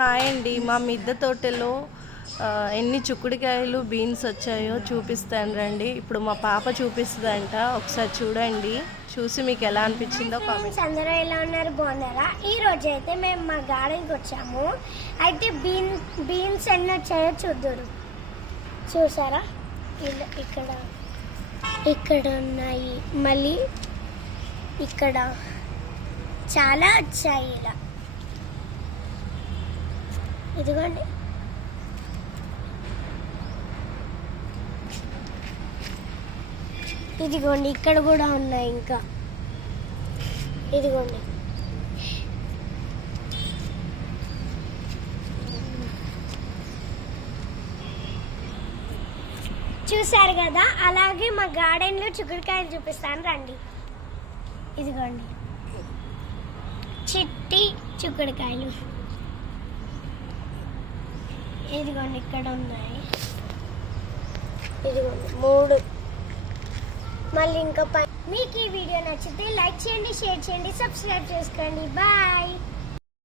Hi అండి. మా మిద్దె తోటలో ఎన్ని చిక్కుడుకాయలు బీన్స్ వచ్చాయో చూపిస్తాను రండి. ఇప్పుడు మా పాప చూపిస్తుందంట, ఒకసారి చూడండి. చూసి మీకు ఎలా అనిపించిందో కామెంట్. అందరూ ఎలా ఉన్నారు, బాగున్నారా? ఈ రోజు అయితే మేము మా గార్డెన్కి వచ్చాము. అయితే బీన్స్ ఎన్ని వచ్చాయో చూద్దారు. చూసారా, ఇక్కడ ఉన్నాయి, మళ్ళీ ఇక్కడ చాలా వచ్చాయి. ఇలా ఇదిగోండి, ఇదిగోండి ఇక్కడ కూడా ఉన్నాయి. ఇంకా ఇదిగోండి, చూసారు కదా. అలాగే మా గార్డెన్లో చిక్కుడుకాయలు చూపిస్తాను రండి. ఇదిగోండి చిట్టి చిక్కుడుకాయలు, ఇదిగోండి ఇక్కడ ఉన్నాయి. ఇదిగోండి 3. మళ్ళీ ఇంకా మీకు ఈ వీడియో నచ్చితే లైక్ చేయండి, షేర్ చేయండి, సబ్స్క్రైబ్ చేసుకోండి. బాయ్.